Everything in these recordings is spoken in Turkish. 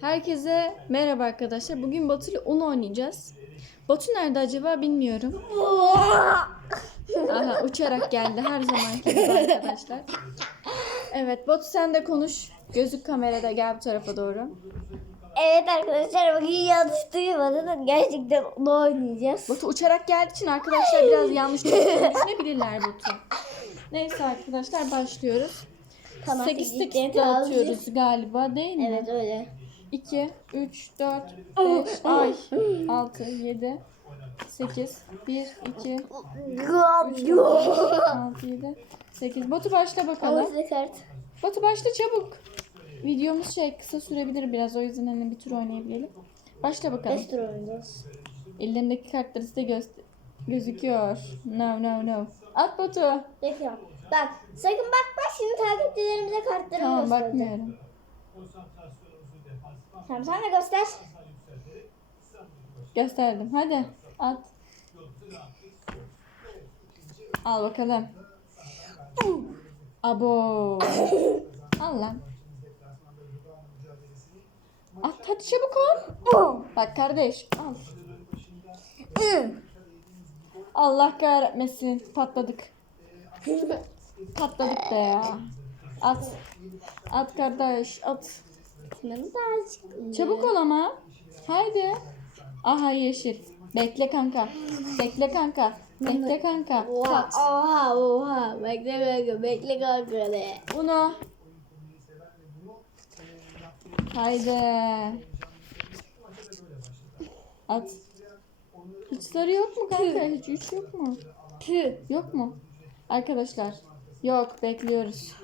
Herkese merhaba arkadaşlar. Bugün Batu ile Uno oynayacağız. Batu nerede acaba bilmiyorum. Aha uçarak geldi her zamanki gibi arkadaşlar. Evet Batu sen de konuş. Gözük kamerada gel bu tarafa doğru. Evet arkadaşlar bugün yanlış duymadınız. Gerçekten onu oynayacağız. Batu uçarak geldiği için arkadaşlar biraz yanlış düşünebilirler Batu. Neyse arkadaşlar başlıyoruz. Tamam, 8 sekiz 8 tane atıyoruz galiba değil mi? Evet öyle. 2, 3, 4, 5, ay, 6, 7, 8, 1, 2, 6, 7, 8. Batu başla bakalım. Batu başla çabuk. Videomuz şey kısa sürebilir biraz o yüzden hani bir tur oynayabilelim. Başla bakalım. Beş tur oynayacağız. Ellerindeki kartları size göster gözüküyor. No no no. At Batu. Bekliyorum. Bak sakın bakma şimdi takipçilerimize kartlarımı Tamam göstereceğim. bakmıyorum. Tamam sen de göster. Gösterdim. Hadi at. Al bakalım. Abo. Al lan. At hadi çabuk ol. Bak kardeş al. Allah kahretmesin. Patladık. Patladık da ya. At. At kardeş at. Çıktı? Çabuk ol ama. Haydi. Aha yeşil. Bekle kanka. Bekle kanka. Bekle kanka. Oha Kat. oha oha. Bekle bekle bekle kanka de. Uno. Haydi. At. Hiç sarı yok mu kanka? Hiç üç yok mu? Tüh. Yok mu? Arkadaşlar. Yok bekliyoruz.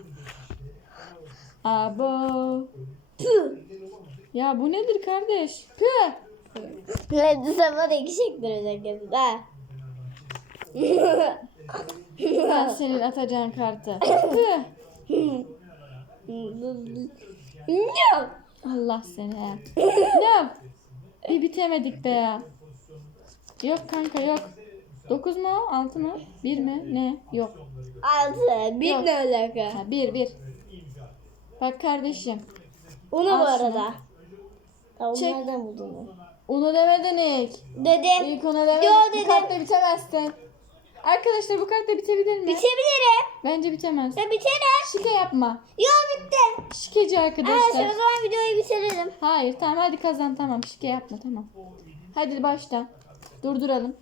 Abo. Ya bu nedir kardeş? Püh. Hadi sen bana iki çektireceksin ha. Ben senin atacağın kartı. Püh. Ne? Allah seni. Ne? Bir bitemedik be ya. Yok kanka yok. 9 mu? 6 mı? 1 mi? Ne? Yok. Altı. Bir Yok. ne alaka? Ha, 1 1. Bak kardeşim. Onu bu arada. Tamam Çek. nereden buldun onu? Onu demedin ilk. Dedim. İlk onu demedin. Yo Bu dedim. kartla bitemezsin. Arkadaşlar bu kartla bitebilir mi? Bitebilirim. Bence bitemez. Ya biterim. Şike yapma. Yo bitti. Şikeci Arkadaşlar arkadaşlar. o zaman videoyu bitirelim. Hayır tamam hadi kazan tamam şike yapma tamam. Hadi başla. Durduralım.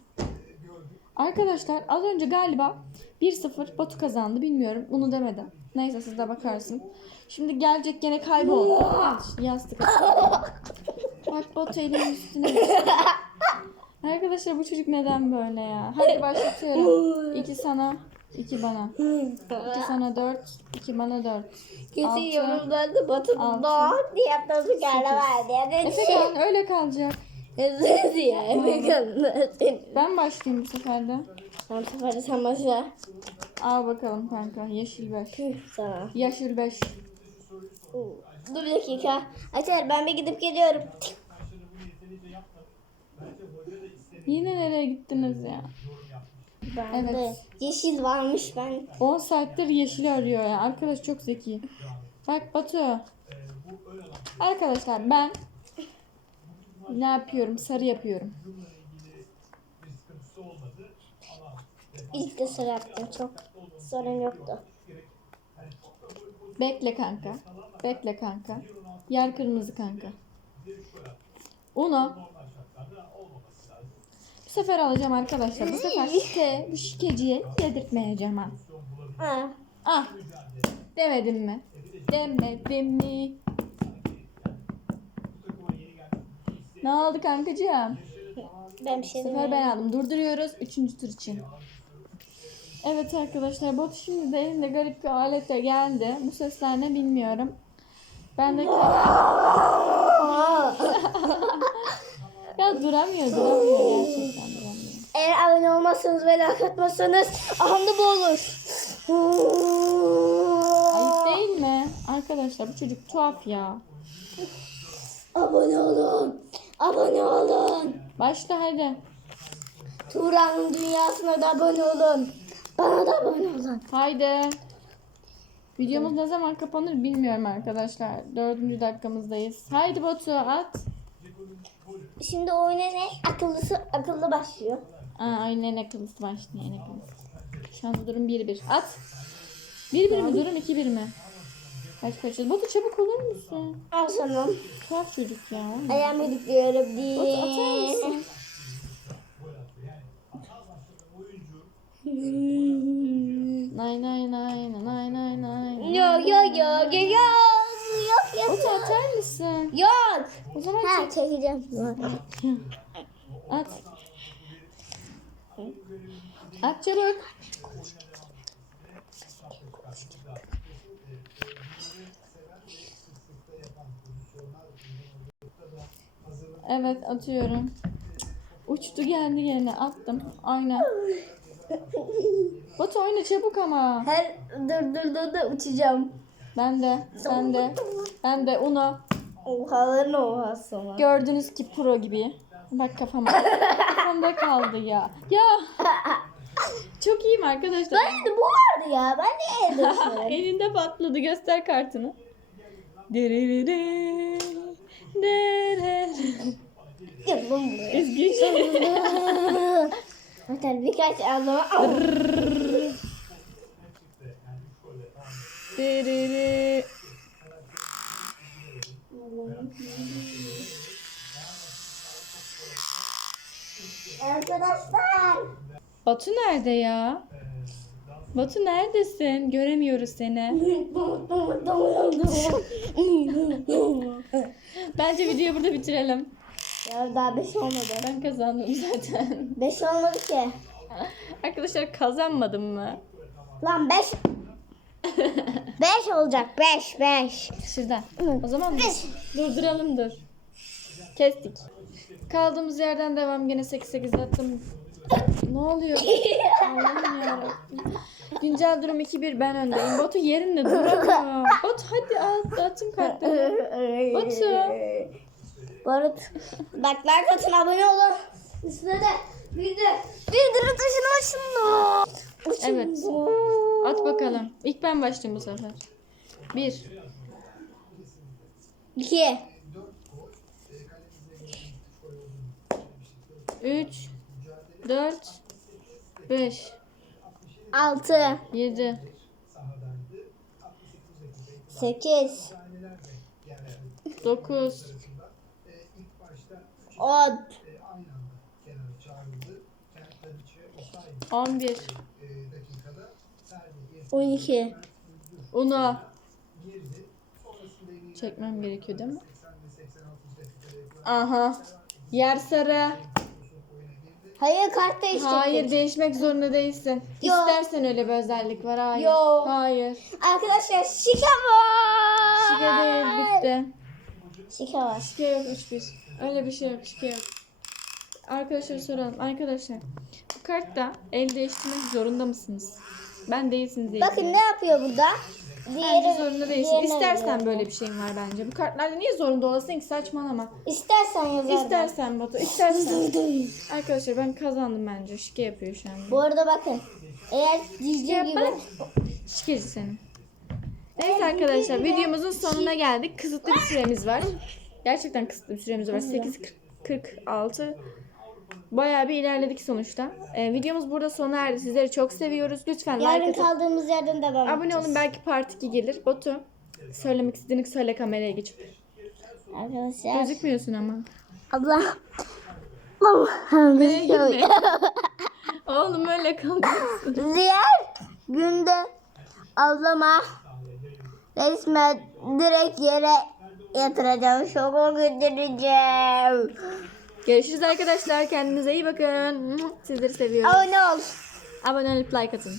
Arkadaşlar az önce galiba 1-0 Batu kazandı bilmiyorum bunu demedim. Neyse siz de bakarsın. Şimdi gelecek gene kayboldu. Yastık. Bak Batu elimin üstüne. düştü. Arkadaşlar bu çocuk neden böyle ya? Hadi başlatıyorum. 2 sana, 2 bana. 2 sana 4, 2 bana 4. Kesin Altı. yorumlarda Batu Altı. doğ diye nasıl var diye. Ne Efekan öyle kalacak. Özür diye. Efekan seni. Ben başlayayım bu sefer de. Tamam sefer sen başla. Al bakalım kanka. Yeşil 5. Tüh sana. Yeşil 5. Dur bir dakika. Açar ben bir gidip geliyorum. Yine nereye gittiniz ya? Ben de Evet. yeşil varmış ben. 10 saattir yeşil arıyor ya. Arkadaş çok zeki. Bak Batu. Arkadaşlar ben ne yapıyorum? Sarı yapıyorum. İlk de sıra yaptım çok. Sorun yoktu. Bekle kanka. Bekle kanka. Yer kırmızı kanka. Uno. Bu sefer alacağım arkadaşlar. Bu sefer şike, bu şikeciye yedirtmeyeceğim ha. Ha. Ah. Demedim mi? Demedim mi? Ne oldu kankacığım? Ben bir şey Bu sefer ben aldım. Durduruyoruz. Üçüncü tur için. Evet arkadaşlar bot şimdi de elinde garip bir alete geldi. Bu sesler ne bilmiyorum. Ben de ya duramıyor duramıyor gerçekten duramıyor. Eğer abone olmazsanız ve like atmazsanız ahımda bu olur. Ayıp değil mi? Arkadaşlar bu çocuk tuhaf ya. Abone olun. Abone olun. Başla hadi. Turan'ın dünyasına da abone olun. Bana da abone olun. Haydi. Videomuz ne zaman kapanır bilmiyorum arkadaşlar. Dördüncü dakikamızdayız. Haydi Batu at. Şimdi oyuna ne? Akıllısı akıllı başlıyor. Aa, aynen en akıllısı başlıyor en akıllısı. Şu anda durum 1-1. At. 1-1 mi durum 2-1 mi? Kaç kaç. Batu çabuk olur musun? Al sana. Tuhaf çocuk ya. Ayağımı diyorum Batu atar diye. mısın? Nay nay nay nay nay nay. Yo yo yo yo yo. Yok yok Batu yok. atar mısın? Yok. O zaman Ha çek. çekeceğim. At. At çabuk. Evet atıyorum. Uçtu geldi yerine attım. Aynen. Batu oyna çabuk ama. Her dur dur dur dur uçacağım. Ben de. Sen de. Ben de. Uno. Oha lan oha sana. Gördüğünüz ki pro gibi. Bak kafama. Kafamda kaldı ya. Ya. Çok iyiyim arkadaşlar. Ben de bu vardı ya. Ben de düşünüyorum. Elinde patladı. Göster kartını. Dererere, derere. Gel lan buraya. Ezgi. Hatta birkaç anlama al. Derere. Arkadaşlar. Batu nerede ya? Batu neredesin? Göremiyoruz seni. Bence videoyu burada bitirelim. ya daha 5 olmadı. Ben kazandım zaten. 5 olmadı ki. Arkadaşlar kazanmadım mı? Lan 5 5 olacak 5 5. Şuradan. O zaman dur- durduralım dur. Kestik. Kaldığımız yerden devam. Gene 8-8 attım. ne oluyor? Allah'ım yarabbim. Güncel durum 2-1 ben öndeyim. Batu yerinde duramıyor. Batu hadi at, atın kartları. Batu. Barut. Bak like atın abone olun. Üstüne de bildir. Bildir tuşuna başında. Evet. At bakalım. İlk ben başlayayım bu sefer. 1 2 3 4 5 6 7 8 9 10 11 12 Uno. Çekmem gerekiyor değil mi? Aha. Yer sarı. Hayır kart değişecek. Hayır değişmek zorunda değilsin. Yo. İstersen öyle bir özellik var. Hayır. Yo. Hayır. Arkadaşlar şike var. Şike değil bitti. Şike var. Şike yok 3-1. Öyle bir şey yok. Şike yok. Arkadaşlar soralım. Arkadaşlar bu kartta el değiştirmek zorunda mısınız? Ben değilsiniz diye. Bakın ne yapıyor burada? Bence zorunda değilsin. diğerine İstersen veriyorum. böyle bir şeyin var bence. Bu kartlarda niye zorunda olasın ki saçmalama. İstersen yazar. İstersen Batu, istersen. Arkadaşlar ben kazandım bence. Şike yapıyor şu an. Bu arada bakın. Eğer diyeceğim gibi. Şikeci senin. Neyse arkadaşlar videomuzun sonuna geldik. Kısıtlı bir süremiz var. Gerçekten kısıtlı bir süremiz var. 8.46 Bayağı bir ilerledik sonuçta. Ee, videomuz burada sona erdi. Sizleri çok seviyoruz. Lütfen like yarın atıp kaldığımız yerden devam abone edeceğiz. olun. Belki part 2 gelir. Batu söylemek istediğini söyle kameraya geçip. Arkadaşlar. Gözükmüyorsun ama. Abla. Allah'ım. Nereye gitme? Oğlum öyle kalacaksın. Diğer günde ablama resmen direkt yere yatıracağım. Şoka götüreceğim. Görüşürüz arkadaşlar. Kendinize iyi bakın. Sizleri seviyorum. Abone ol. Abone olup like atın.